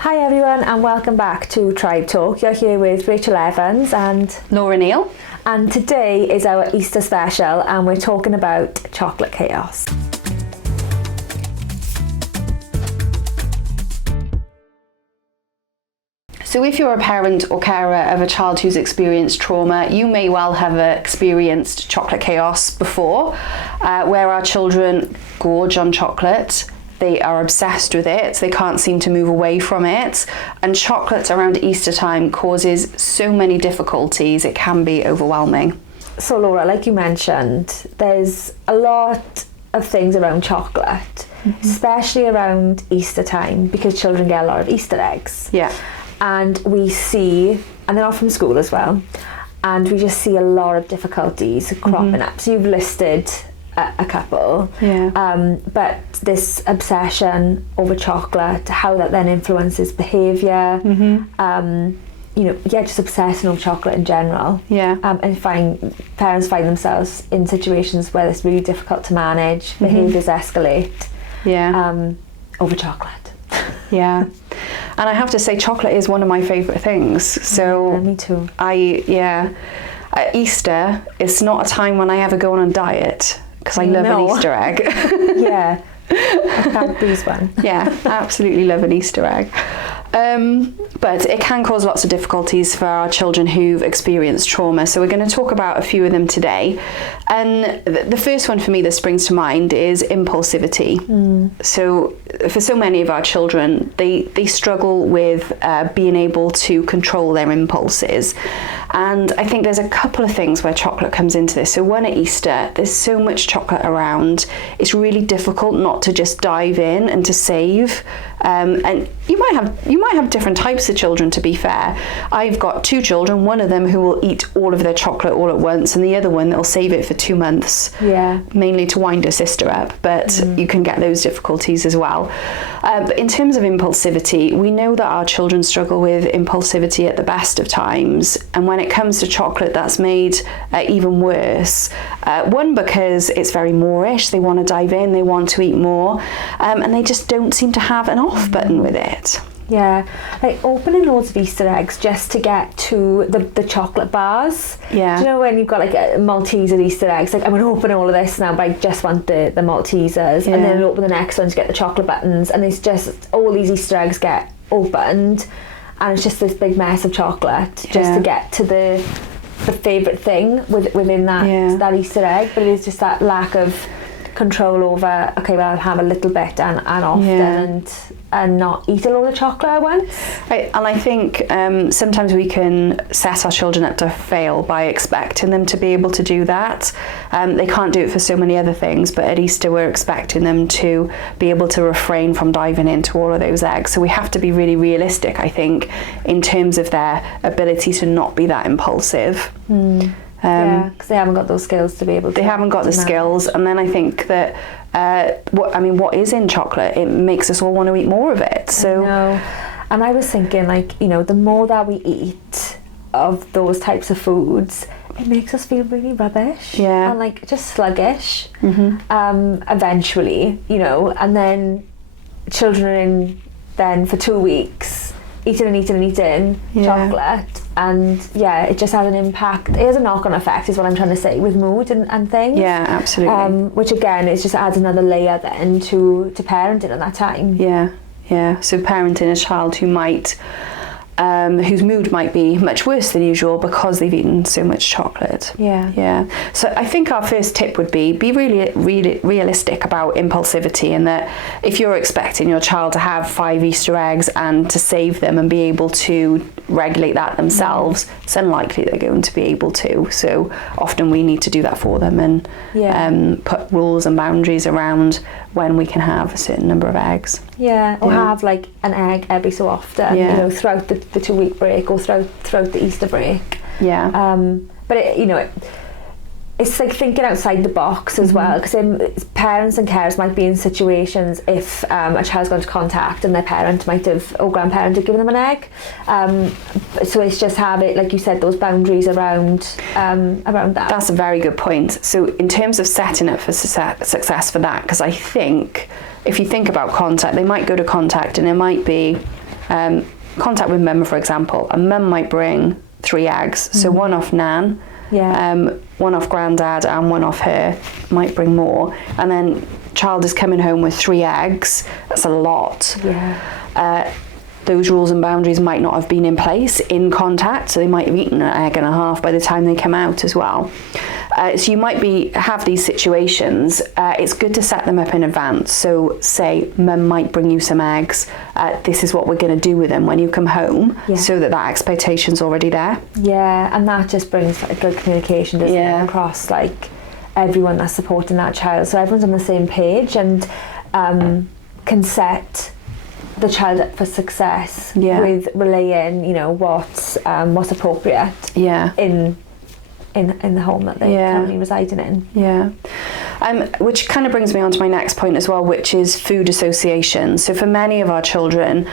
Hi everyone and welcome back to Tribe Talk. You're here with Rachel Evans and Laura Neal. And today is our Easter special and we're talking about chocolate chaos. So if you're a parent or carer of a child who's experienced trauma, you may well have experienced chocolate chaos before, where our children gorge on chocolate. They are obsessed with it, they can't seem to move away from it, and chocolate around Easter time causes so many difficulties, it can be overwhelming. So Laura, like you mentioned, there's a lot of things around chocolate, especially around Easter time, because children get a lot of Easter eggs. Yeah. And we see, and they're off from school as well, and we just see a lot of difficulties cropping up. So you've listed a couple, but this obsession over chocolate, how that then influences behaviour, just obsessing over chocolate in general. And parents find themselves in situations where it's really difficult to manage, behaviours escalate over chocolate. And I have to say, chocolate is one of my favourite things. So me too. At Easter, it's not a time when I ever go on a diet, because I love an Easter egg. I can't lose one. Absolutely love an Easter egg. But it can cause lots of difficulties for our children who've experienced trauma. So we're going to talk about a few of them today. And the first one for me that springs to mind is impulsivity. So for so many of our children, they struggle with being able to control their impulses. And I think there's a couple of things where chocolate comes into this. So one, at Easter, there's so much chocolate around. It's really difficult not to just dive in and to save. And you might have different types of children, to be fair. I've got two children, one of them who will eat all of their chocolate all at once, and the other one that'll save it for 2 months, mainly to wind her sister up, but you can get those difficulties as well. But in terms of impulsivity, we know that our children struggle with impulsivity at the best of times, and when it comes to chocolate, that's made even worse. One, because it's very moreish, they want to dive in, they want to eat more, and they just don't seem to have an off button with it. Like opening loads of Easter eggs just to get to the chocolate bars. Do you know when you've got like a Malteser Easter eggs, like I'm going to open all of this now, but I just want the Maltesers, and then open the next one to get the chocolate buttons, and it's just all these Easter eggs get opened, and it's just this big mess of chocolate just to get to the favourite thing within that Easter egg. But it is just that lack of control over, okay, well, I'll have a little bit and often and not eat a load of chocolate at once. Right, and I think sometimes we can set our children up to fail by expecting them to be able to do that. They can't do it for so many other things, but at Easter we're expecting them to be able to refrain from diving into all of those eggs. So we have to be really realistic, I think, in terms of their ability to not be that impulsive. Because they haven't got those skills to be able to. They haven't got the skills, and then I think that what is in chocolate, it makes us all want to eat more of it. So, and I was thinking, like, the more that we eat of those types of foods, it makes us feel really rubbish and like just sluggish. Eventually, and then children are in then for 2 weeks eating chocolate, and it just has an impact. It has a knock-on effect, is what I'm trying to say, with mood and things. Absolutely. Which again, it just adds another layer then to parenting at that time. So parenting a child who might whose mood might be much worse than usual because they've eaten so much chocolate. So I think our first tip would be really realistic about impulsivity, and that if you're expecting your child to have 5 Easter eggs and to save them and be able to regulate that themselves, it's unlikely they're going to be able to. So often we need to do that for them and put rules and boundaries around when we can have a certain number of eggs. Or have like an egg every so often, throughout the 2-week break or throughout the Easter break. But it's like thinking outside the box as well, because parents and carers might be in situations if a child's gone to contact and their parent might have, or grandparent had given them an egg. So it's just having, like you said, those boundaries around that. That's a very good point. So in terms of setting up for success for that, because I think if you think about contact, they might go to contact and it might be Contact with mum, for example, and mum might bring 3 eggs, so one off nan, one off granddad and one off her, might bring more, and then child is coming home with 3 eggs. That's a lot. Those rules and boundaries might not have been in place in contact, so they might have eaten an egg and a half by the time they come out as well. So you might have these situations. It's good to set them up in advance. So say mum might bring you some eggs. This is what we're going to do with them when you come home, so that expectation's already there. Yeah, and that just brings like good communication, doesn't it, across like everyone that's supporting that child. So everyone's on the same page and can set the child up for success with relaying, you know, what's appropriate in the home that they're currently residing in. Which kind of brings me on to my next point as well, which is food association. So for many of our children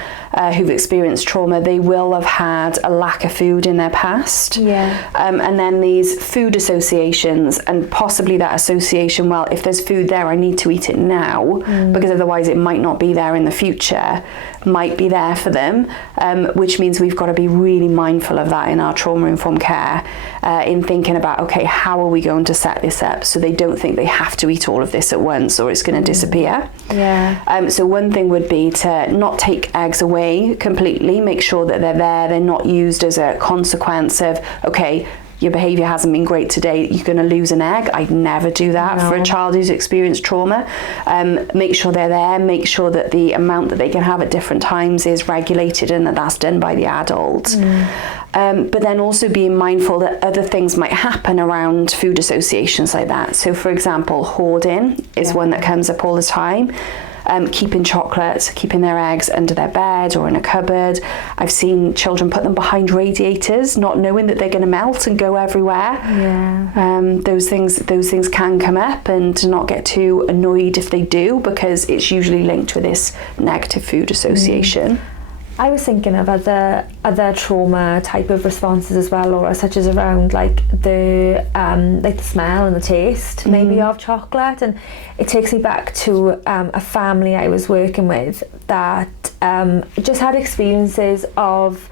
who've experienced trauma, they will have had a lack of food in their past. And then these food associations, and possibly that association, well, if there's food there, I need to eat it now, because otherwise it might not be there in the future, might be there for them, which means we've got to be really mindful of that in our trauma-informed care, in thinking about, okay, how are we going to set this up so they don't think they have to eat all of this at once or it's going to disappear. So one thing would be to not take eggs away completely, make sure that they're there, they're not used as a consequence of, okay, your behaviour hasn't been great today, you're going to lose an egg. I'd never do that for a child who's experienced trauma. Make sure they're there, make sure that the amount that they can have at different times is regulated and that that's done by the adult. But then also being mindful that other things might happen around food associations like that. So for example, hoarding is one that comes up all the time. Keeping chocolate, keeping their eggs under their bed or in a cupboard. I've seen children put them behind radiators, not knowing that they're going to melt and go everywhere. Those things can come up, and to not get too annoyed if they do, because it's usually linked with this negative food association. I was thinking of other trauma type of responses as well, Laura, such as around like the smell and the taste maybe of chocolate. And it takes me back to a family I was working with that just had experiences of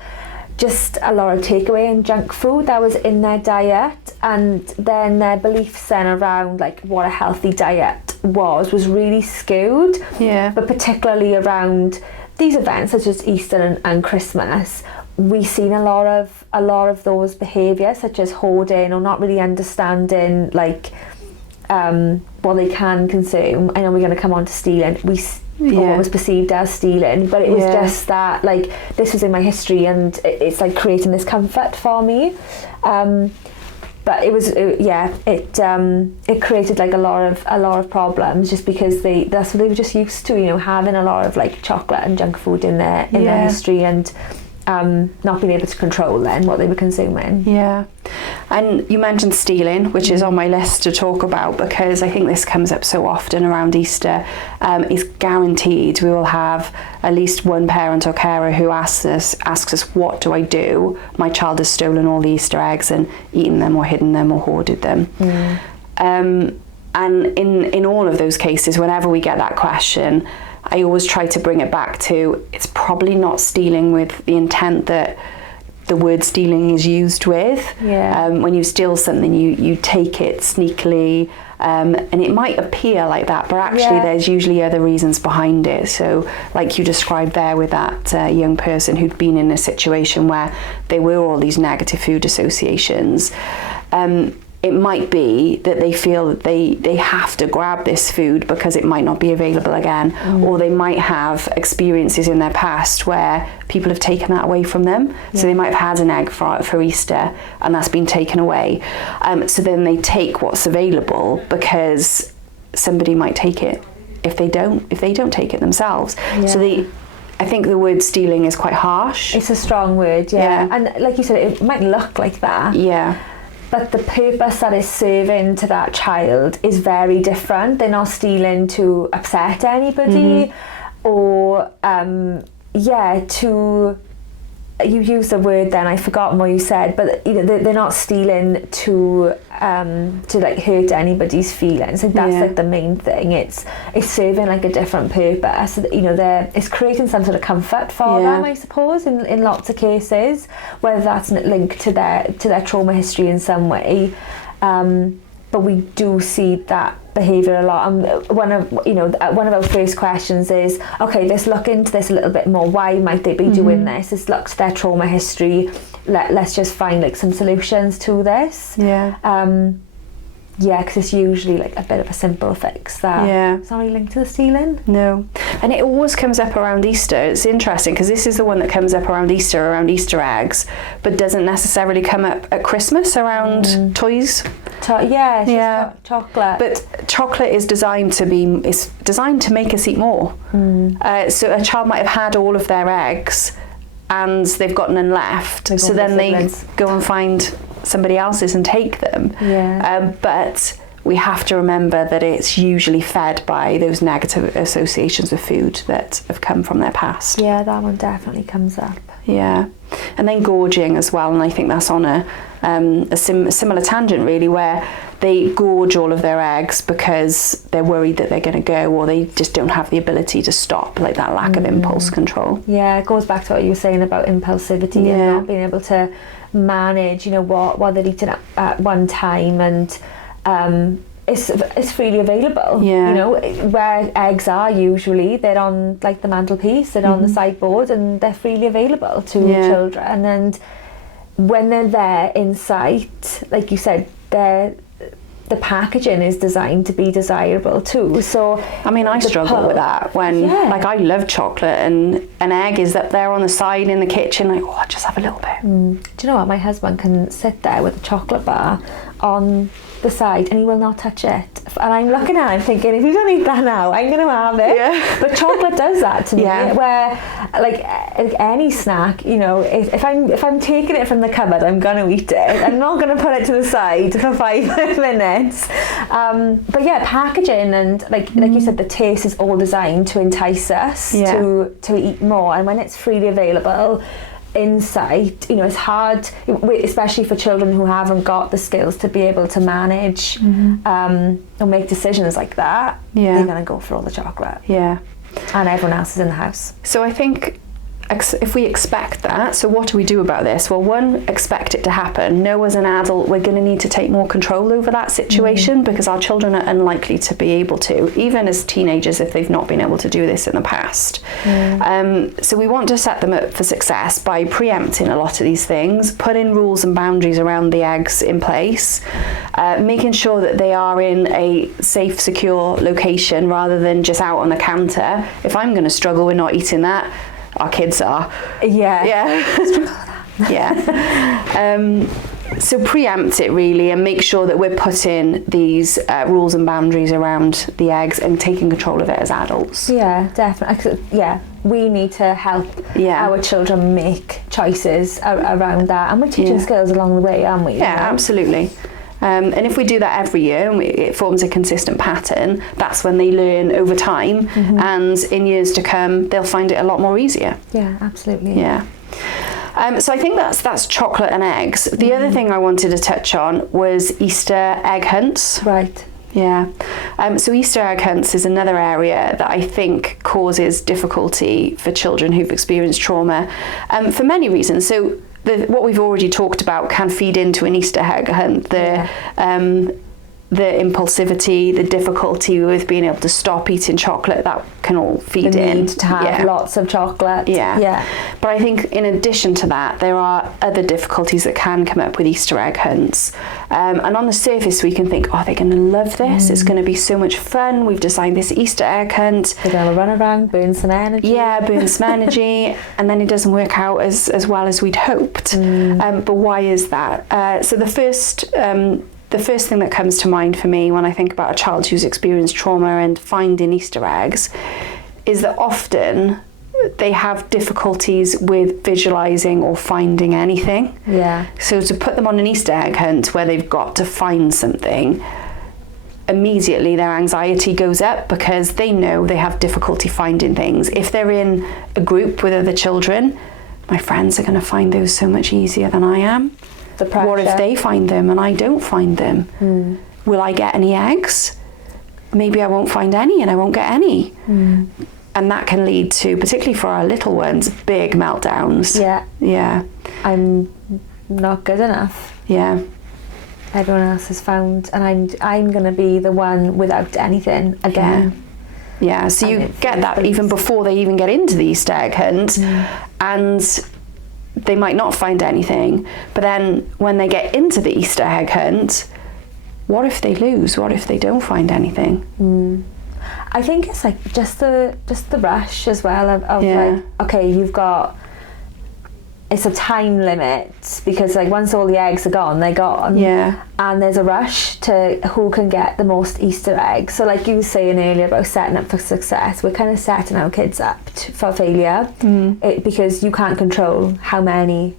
just a lot of takeaway and junk food that was in their diet, and then their beliefs then around like what a healthy diet was really skewed. But particularly around these events such as Easter and Christmas, we've seen a lot of those behaviours, such as hoarding or not really understanding like what they can consume. I know we're going to come on to stealing. What was perceived as stealing, but it was just that like this was in my history and it's like creating this comfort for me. But it created like a lot of problems, just because that's what they were just used to, you know, having a lot of like chocolate and junk food in their history, and not being able to control then what they were consuming. And you mentioned stealing, which is on my list to talk about, because I think this comes up so often around Easter. It's guaranteed we will have at least one parent or carer who asks us, what do I do? My child has stolen all the Easter eggs and eaten them or hidden them or hoarded them. And in all of those cases, whenever we get that question, I always try to bring it back to, it's probably not stealing with the intent that the word stealing is used with. When you steal something, you take it sneakily, and it might appear like that, but actually there's usually other reasons behind it. So like you described there with that young person who'd been in a situation where there were all these negative food associations. It might be that they feel that they have to grab this food because it might not be available again, or they might have experiences in their past where people have taken that away from them. So they might have had an egg for Easter and that's been taken away. So then they take what's available because somebody might take it if they don't take it themselves. So I think the word stealing is quite harsh. It's a strong word, and like you said, it might look like that. But the purpose that is serving to that child is very different. They're not stealing to upset anybody, or to you used the word then, I forgot what you said, but you know, they're not stealing to like hurt anybody's feelings. Like that's like the main thing. It's serving like a different purpose. You know, it's creating some sort of comfort for them, I suppose, in lots of cases, whether that's linked to their trauma history in some way. But we do see that behaviour a lot. And one of our first questions is, okay, let's look into this a little bit more. Why might they be doing this? Let's look to their trauma history. Let's just find like some solutions to this. Because it's usually like a bit of a simple fix that it's not really linked to the stealing. No. And it always comes up around Easter. It's interesting because this is the one that comes up around Easter eggs, but doesn't necessarily come up at Christmas around toys. Chocolate. But chocolate is designed to make us eat more. So a child might have had all of their eggs and they've got none left. So then they go and find somebody else's and take them. But we have to remember that it's usually fed by those negative associations with food that have come from their past. Yeah, that one definitely comes up. Yeah. And then gorging as well, and I think that's on a similar tangent really, where they gorge all of their eggs because they're worried that they're going to go, or they just don't have the ability to stop, like that lack of impulse control. Yeah, it goes back to what you were saying about impulsivity and not being able to manage, you know, what they're eating at one time, and it's freely available. You know, where eggs are usually, they're on like the mantelpiece, they're on the sideboard, and they're freely available to children. And when they're there in sight, like you said, the packaging is designed to be desirable too. So I mean, I struggle with that when like I love chocolate and an egg is up there on the side in the kitchen, like, oh, just have a little bit. Do you know what, my husband can sit there with a chocolate bar on the side and he will not touch it, and I'm looking at him thinking, if you don't eat that now, I'm going to have it. But chocolate does that to me, where like any snack, you know, if I'm taking it from the cupboard, I'm going to eat it. I'm not going to put it to the side for 5 minutes. But yeah, packaging and like you said, the taste is all designed to entice us to eat more, and when it's freely available insight, you know, it's hard, especially for children who haven't got the skills to be able to manage or make decisions like that. They're going to go for all the chocolate. And everyone else is in the house. So I think if we expect that, so what do we do about this? Well, one, expect it to happen. Know as an adult we're going to need to take more control over that situation because our children are unlikely to be able to, even as teenagers, if they've not been able to do this in the past. So we want to set them up for success by preempting a lot of these things, putting rules and boundaries around the eggs in place, making sure that they are in a safe, secure location rather than just out on the counter. If I'm going to struggle with not eating that, our kids are. So preempt it really and make sure that we're putting these rules and boundaries around the eggs and taking control of it as adults. Yeah, definitely. Yeah, we need to help our children make choices around that, and we're teaching skills along the way, aren't we? Yeah, absolutely. And if we do that every year and it forms a consistent pattern, that's when they learn over time, and in years to come they'll find it a lot more easier. Yeah, absolutely. Yeah. So I think that's chocolate and eggs. The other thing I wanted to touch on was Easter egg hunts. Right. Yeah. So Easter egg hunts is another area that I think causes difficulty for children who've experienced trauma, for many reasons. So what we've already talked about can feed into an Easter egg hunt. The impulsivity, the difficulty with being able to stop eating chocolate, that can all feed the in. Need to have lots of chocolate. But I think in addition to that, there are other difficulties that can come up with Easter egg hunts. And on the surface, we can think, oh, they're going to love this. It's going to be so much fun. We've designed this Easter egg hunt. They're going to run around, burn some energy. Yeah, burn some energy. And then it doesn't work out as well as we'd hoped. But why is that? So the first thing that comes to mind for me when I think about a child who's experienced trauma and finding Easter eggs is that often they have difficulties with visualising or finding anything. So to put them on an Easter egg hunt where they've got to find something, immediately their anxiety goes up because they know they have difficulty finding things. If they're in a group with other children, my friends are going to find those so much easier than I am. The pressure. What if they find them and I don't find them? Will I get any eggs? Maybe I won't find any and I won't get any. And that can lead to, particularly for our little ones, big meltdowns. Yeah. I'm not good enough. Yeah. Everyone else has found, and I'm going to be the one without anything again. Yeah, so you get that even before they even get into the Easter egg hunt, and they might not find anything, but then when they get into the Easter egg hunt, what if they lose? What if they don't find anything? I think it's like just the rush as well of like, okay, you've got, it's a time limit, because like once all the eggs are gone, they're gone. Yeah. And there's a rush to who can get the most Easter eggs. So like you were saying earlier about setting up for success, we're kind of setting our kids up for failure, because you can't control how many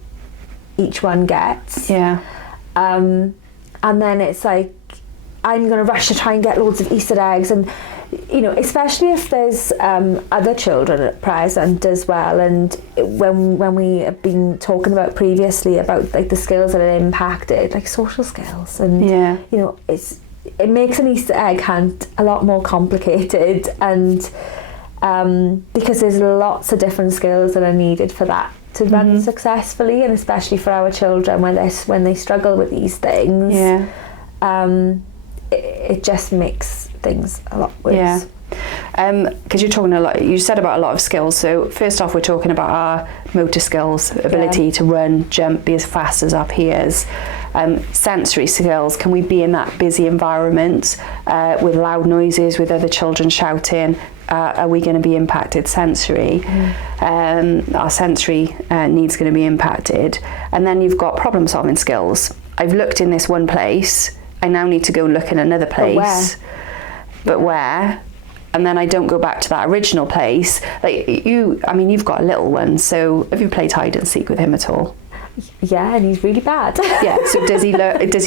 each one gets. Yeah. And then it's like, I'm going to rush to try and get loads of Easter eggs, and you know, especially if there's other children at present as well. And when we have been talking about previously about like the skills that are impacted, like social skills, and you know, it makes an Easter egg hunt a lot more complicated, and because there's lots of different skills that are needed for that to run successfully, and especially for our children when they struggle with these things. It just makes things a lot worse. Because you're talking a lot, you said about a lot of skills. So first off, we're talking about our motor skills, ability to run, jump, be as fast as our peers. Sensory skills, can we be in that busy environment with loud noises, with other children shouting? Are we going to be impacted sensory? Our sensory needs going to be impacted. And then you've got problem solving skills. I've looked in this one place, I now need to go and look in another place. But where? And then I don't go back to that original place. Like you've got a little one, so have you played hide and seek with him at all? Yeah, and he's really bad. So does he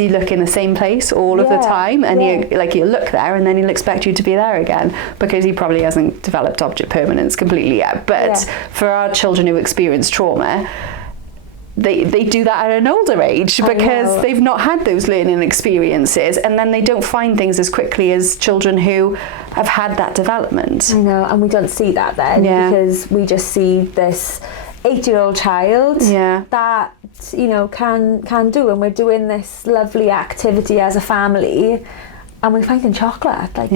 look in the same place all of the time? And he'll look there, and then he'll expect you to be there again, because he probably hasn't developed object permanence completely yet. But for our children who experience trauma, they do that at an older age, because they've not had those learning experiences, and then they don't find things as quickly as children who have had that development. I know, and we don't see that then, because we just see this 8-year-old child that, you know, can do, and we're doing this lovely activity as a family, and we're finding chocolate. Like,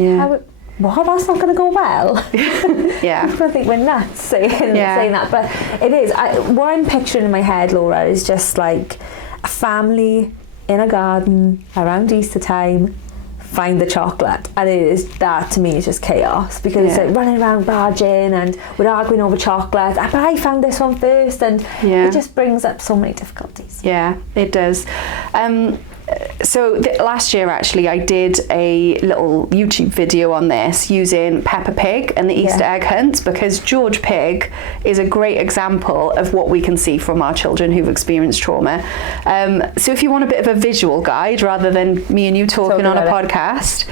well, that's not going to go well. I think we're nuts saying that, but it is. What I'm picturing in my head, Laura, is just like a family in a garden around Easter time, find the chocolate, and that to me is just chaos, because it's like running around barging, and we're arguing over chocolate. But I found this one first, and it just brings up so many difficulties. Yeah, it does. So last year, actually, I did a little YouTube video on this using Peppa Pig and the Easter egg hunt, because George Pig is a great example of what we can see from our children who've experienced trauma. So if you want a bit of a visual guide rather than me and you talking on a podcast,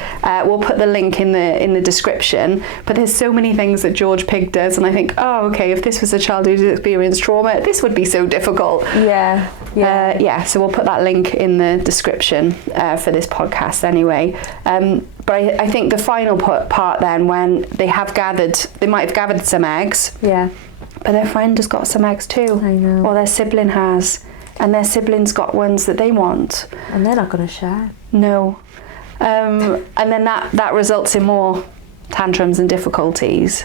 we'll put the link in the description. But there's so many things that George Pig does, and I think, if this was a child who's experienced trauma, this would be so difficult. So we'll put that link in the description for this podcast anyway. But I think the final part then, when they might have gathered some eggs, but their friend has got some eggs too, I know, or their sibling has, and their sibling's got ones that they want, and they're not going to share. No. And then that results in more tantrums and difficulties.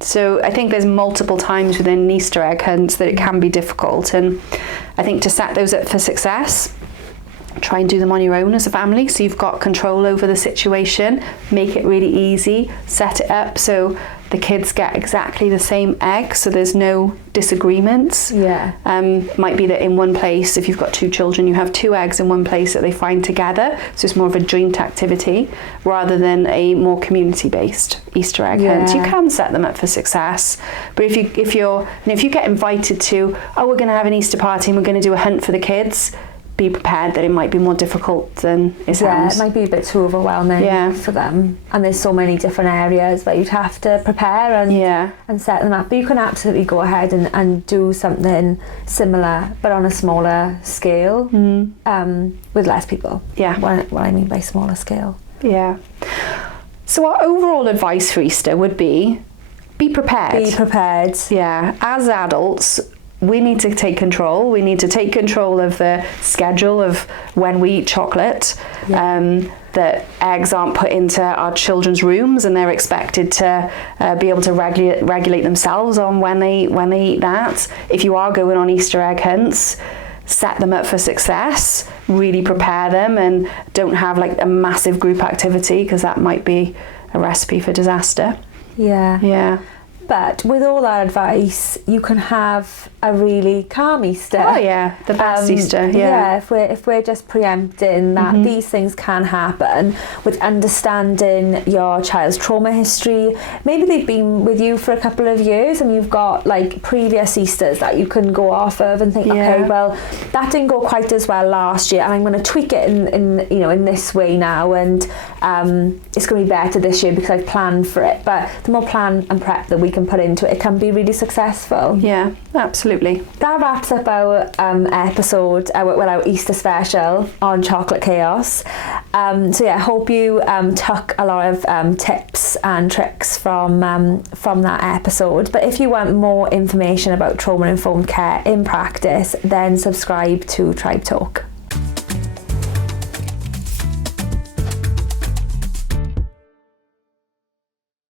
So I think there's multiple times within Easter egg hunts that it can be difficult, and I think to set those up for success, try and do them on your own as a family, so you've got control over the situation. Make it really easy, set it up so the kids get exactly the same egg, so there's no disagreements. Might be that in one place, if you've got 2 children, you have 2 eggs in one place that they find together, so it's more of a joint activity rather than a more community-based Easter egg hunt. You can set them up for success, but if you get invited to, we're going to have an Easter party and we're going to do a hunt for the kids, be prepared that it might be more difficult than it sounds. Yeah, it might be a bit too overwhelming for them. And there's so many different areas that you'd have to prepare and set them up. But you can absolutely go ahead and do something similar, but on a smaller scale, with less people. Yeah. What I mean by smaller scale. Yeah. So our overall advice for Easter would be prepared. Be prepared. Yeah. As adults, we need to take control. We need to take control of the schedule of when we eat chocolate. That eggs aren't put into our children's rooms and they're expected to be able to regulate themselves on when they eat that. If you are going on Easter egg hunts, set them up for success, really prepare them, and don't have like a massive group activity, because that might be a recipe for disaster. Yeah. But with all that advice, you can have a really calm Easter. Oh yeah, the best Easter. Yeah. If we're just preempting that these things can happen, with understanding your child's trauma history. Maybe they've been with you for a couple of years and you've got like previous Easters that you can go off of and think, okay, well, that didn't go quite as well last year, and I'm going to tweak it in this way now, and it's going to be better this year because I've planned for it. But the more plan and prep that we can put into it, it can be really successful. Yeah, absolutely. That wraps up our episode, our Easter special on chocolate chaos. So yeah, I hope you took a lot of tips and tricks from that episode. But if you want more information about trauma-informed care in practice, then subscribe to Tribe Talk.